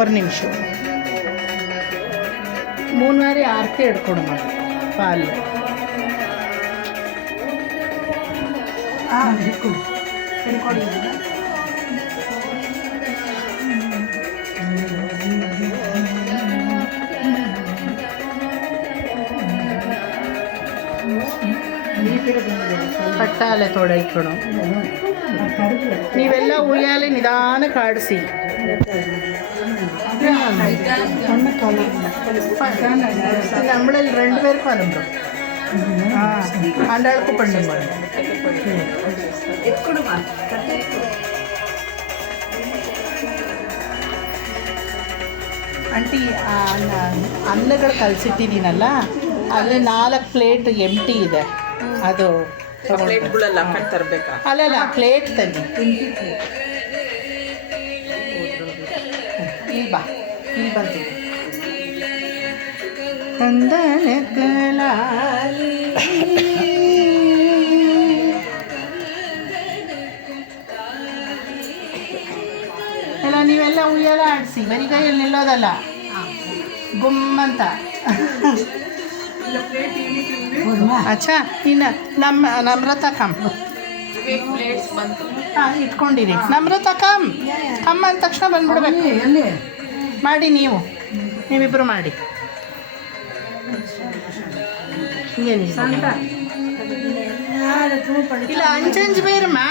ஒரு நிமிஷம் 3 வாரி ಆರತಿ ಹಿಡ್ಕೊಡು ಮಾಡಿ ಪಾಲು ಪಟ್ಟಾಲೆ ತೊಡಗಿಕೊಡು ನೀವೆಲ್ಲ ಉಯ್ಯಾಲೆ ನಿಧಾನಕ್ಕೆ ಆಡಿಸಿ நம்மளில் 2 பேருக்கு அனுப்பும் ஆண்டாளுக்கு பண்ணுங்க ಆಂಟಿ ಅನ್ನಗಳು ಕಲಸಿಟ್ಟಿದ್ದೀನಲ್ಲ ಅಲ್ಲಿ 4 ಪ್ಲೇಟ್ ಎಂಟಿ ಇದೆ ಅದು ಪ್ಲೇಟ್ಗಳೆಲ್ಲ ತರಬೇಕಾ ಅಲ್ಲಲ್ಲ ಪ್ಲೇಟ್ ತನ್ನಿ ಇಲ್ಲಿ ಬಾ ಇಲ್ಲಿ ಬರ್ತೀನಿ ಎಲ್ಲ ನೀವೆಲ್ಲ ಉಯ್ಯೆಲ್ಲ ಆಡಿಸಿ ಬರೀ ಕೈಯಲ್ಲಿ ನಿಲ್ಲೋದಲ್ಲ ಗುಮ್ಮಂತ ಅಚ್ಚಾ ಇನ್ನು ನಮ್ರತ ಕಮ್ ಹಾಂ ಇಟ್ಕೊಂಡಿರಿ ನಮ್ರತ ಕಮ್ ಅಂದ ತಕ್ಷಣ ಬಂದ್ಬಿಡ್ಬೇಕು ಮಾಡಿ ನೀವಿಬ್ಬರು ಮಾಡಿ ಇಲ್ಲ ಅಂಚಂಚು ಬೇರೆ ಮಾ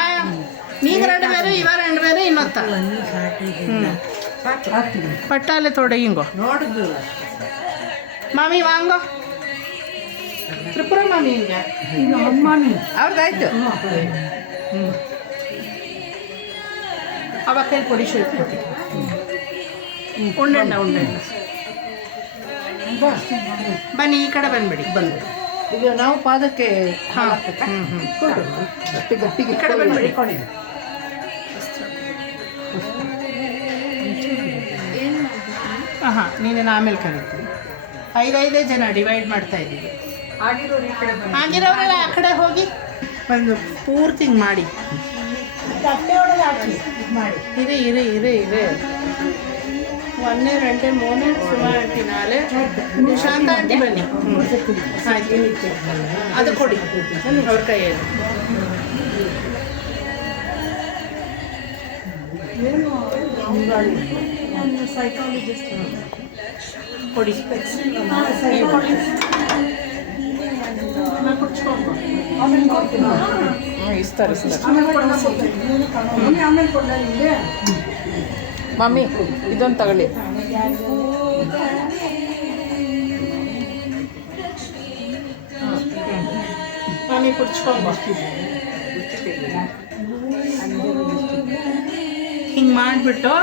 ನೀಗ 2 ಬೇರೆ ಇವ 2 ಬೇರೆ ಇನ್ನೊತ್ತ ಪಟ್ಟಾಲೆ ತೊಡಗಿಂಗೋ ಮಾಮಿ ವಾಂಗೋ ತ್ರಿಪುರ ಮಾಮಿ ಹಿಂಗೆ ಅವ್ರದ್ದಾಯ್ತು ಅವ ಕೈ ಪೊಡಿ ಶಿಲ್ಪಿ ಉಂಡೆಣ್ಣ ಬನ್ನಿ ಈ ಕಡೆ ಬಂದ್ಬಿಡಿ ಈಗ ನಾವು ಪಾದಕ್ಕೆ ಈ ಕಡೆ ಬಂದ್ಬಿಡಿ ಹಾಂ ನೀನೇನು ಆಮೇಲೆ ಕರೀತೀನಿ 5 ಜನ ಡಿವೈಡ್ ಮಾಡ್ತಾ ಇದ್ದೀವಿ ಆಗಿರೋರೆಲ್ಲ ಆ ಕಡೆ ಹೋಗಿ ಒಂದು ಪೂರ್ತಿ ಮಾಡಿ ತಟ್ಟೆ ಒಳಗೆ ಹಾಕಿ ಮಾಡಿ ಇರೇ 1 2 3 ಸುಮಾ ಆಂಟಿ 4 ಶಾಂತ ಆಂಟಿ ಬನ್ನಿ ಆಯ್ತು ಅದು ಕೊಡಿ ಅವ್ರ ಕೈಯಲ್ಲಿ ಸೈಕಾಲಜಿಸ್ಟ್ ಕೊಡಿ ಇಸ್ತಾರೆ ಮಮ್ಮಿ ಇದೊಂದು ತಗೊಳ್ಳಿ ಮಮ್ಮಿ ಕುಡ್ಸ್ಕೊಂಬ ಹಿಂಗೆ ಮಾಡಿಬಿಟ್ಟು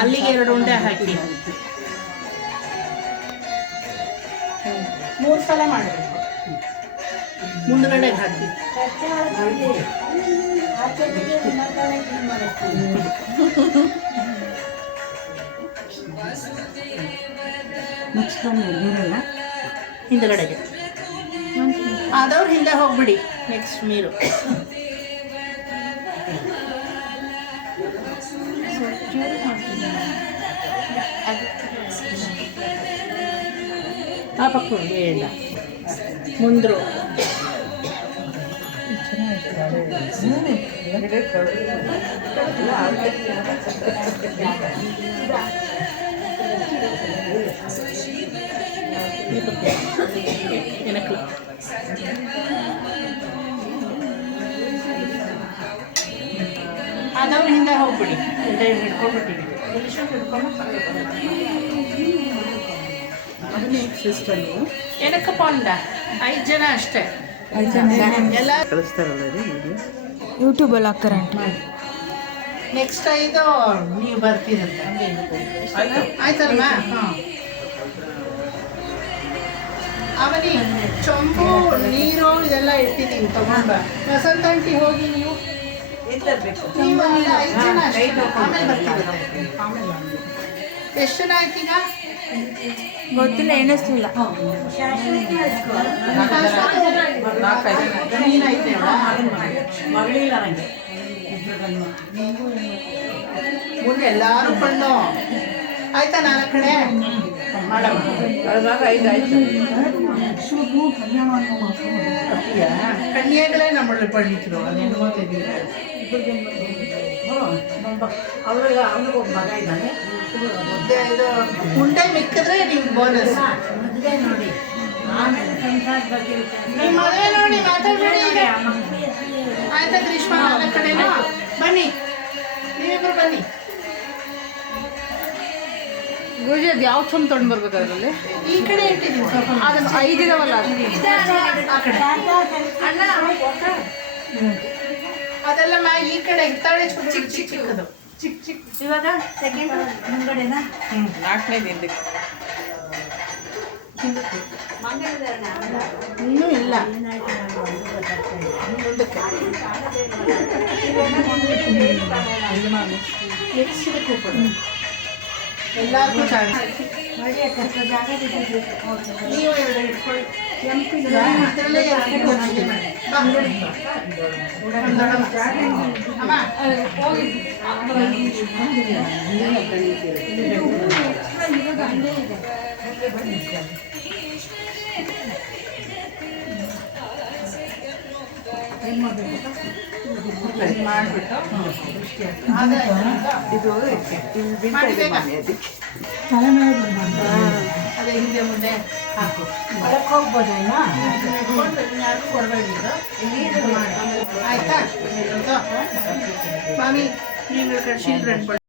ಅಲ್ಲಿಗೆ 2 ಉಂಡೆ ಹಾಕಿ 3 ಸಲ ಮಾಡಬೇಕು ಮುಂದ್ಗಡೆ ಹಾಕಿ ಹಿಂದ್ಗಡೆಗೆ ಆದವ್ರು ಹಿಂದೆ ಹೋಗ್ಬಿಡಿ ನೆಕ್ಸ್ಟ್ ನೀರು ಆ ಪಕ್ಕ ಬೇಡ ಮುಂದ್ರು எனக்குள்ள ಆದವ್ರು ಹಿಂದೆ ಹೋಗ್ಬಿಡಿ ಹಿಂದೆ ಹಿಡ್ಕೊಂಡ್ಬಿಟ್ಟಿವಿ ಅದನ್ನೇ ಸಿಸ್ಟರು ಏನಕ್ಕಪ್ಪ ಅಂದ 5 ಜನ ಅಷ್ಟೇ ಎಲ್ಲ ಕಳಿಸ್ತಾರಲ್ಲ ಯೂಟ್ಯೂಬಲ್ಲಿ ಹಾಕ್ತಾರೆ ನೆಕ್ಸ್ಟ್ 5 ನೀವು ಬರ್ತೀರಂತ ಆಯ್ತಲ್ಮ ಹಾಂ ಅವನಿ ಚೊಂಬು ನೀರು ಇದೆಲ್ಲ ಇಟ್ಟಿದ್ದೀನಿ ತಗೊಂಡ ವಸಂತ ಆಂಟಿ ಹೋಗಿ ನೀವು 5 ಜನ ಅಷ್ಟೇ ಆಮೇಲೆ ಬರ್ತೀವಿ ಎಷ್ಟು ಜನ ಆಯ್ತೀಗ ಗೊತ್ತಿಲ್ಲ ಎಣಿಸ್ಲಿಲ್ಲ. ಮುಂದೆ ಎಲ್ಲಾರು ಕಣ್ಣು ಆಯ್ತಾ 4 ಕಡೆ ಮಾಡಮ್ಮ. ಅದ್ರಾಗ 5 ಆಯ್ತು. ಕನ್ಯೆಗಳೇ ನಮ್ಮಲ್ಲಿ ಪಂಡಿತರು ಅದೇನು ಗೊತ್ತಿಲ್ಲ. ಇದು ಉಂಡೆ ಮಿಕ್ಕಿದ್ರೆ ನಿಮ್ಗೆ ಬೋನಸ್. ನಿಮ್ಮ ಮದುವೆ ನೋಡಿ ಮಾತಾಡ್ಬೇಡಿ ಈಗ. ಆಯ್ತಾ ಗ್ರೀಷ್ಮ 4 ಕಡೆನೂ ಬನ್ನಿ, ನೀವಿಬ್ರು ಬನ್ನಿ. ಗುರುಜಿ ಅದು ಯಾವ ಚೊಂಬ್ ತೊಗೊಂಡು ಬರ್ಬೇಕು ಅದರಲ್ಲಿ? ಈ ಕಡೆ ಇಟ್ಟಿದ್ದೀನಿ ಸ್ವಲ್ಪ. ಅದು 5 ಇದಾವಲ್ಲ ಅದು. ಆ ಕಡೆ ಅದೆಲ್ಲ ಈ ಕಡೆ ಇರ್ತಾಳೆ. ಚಿಕ್ಕ ಚಿಕ್ಕದು ಚಿಕ್ಕ ಚಿಕ್ಕ. ಇವಾಗ ಸೆಕೆಂಡ್ ಮುಂಗಡೆನಾ 4ನೇದು ಹಿಂದಕ್ಕೆ. ಇನ್ನೂ ಇಲ್ಲ. ಎಲ್ಲರಿಗೂ ನೀವು 2 ಇಟ್ಕೊಳ್ಳಿ. ಇದರಲ್ಲೇ 2 ಕೊಡ್ತೀನಿ. ಬಾ. ಅಮ್ಮ ಮಾಡಿಬಿಟ್ಟು ಅದೇ ಹಿಂದೆ ಮುಂದೆ ಹಾಕು. ಅದಕ್ಕೆ ಹೋಗ್ಬೋದು ಯಾರು ಕೊಡಬೇಡಿ. ಆಯ್ತಾ ಮಾಮಿ ನೀವು ಕಡೆ ಶೀಲ್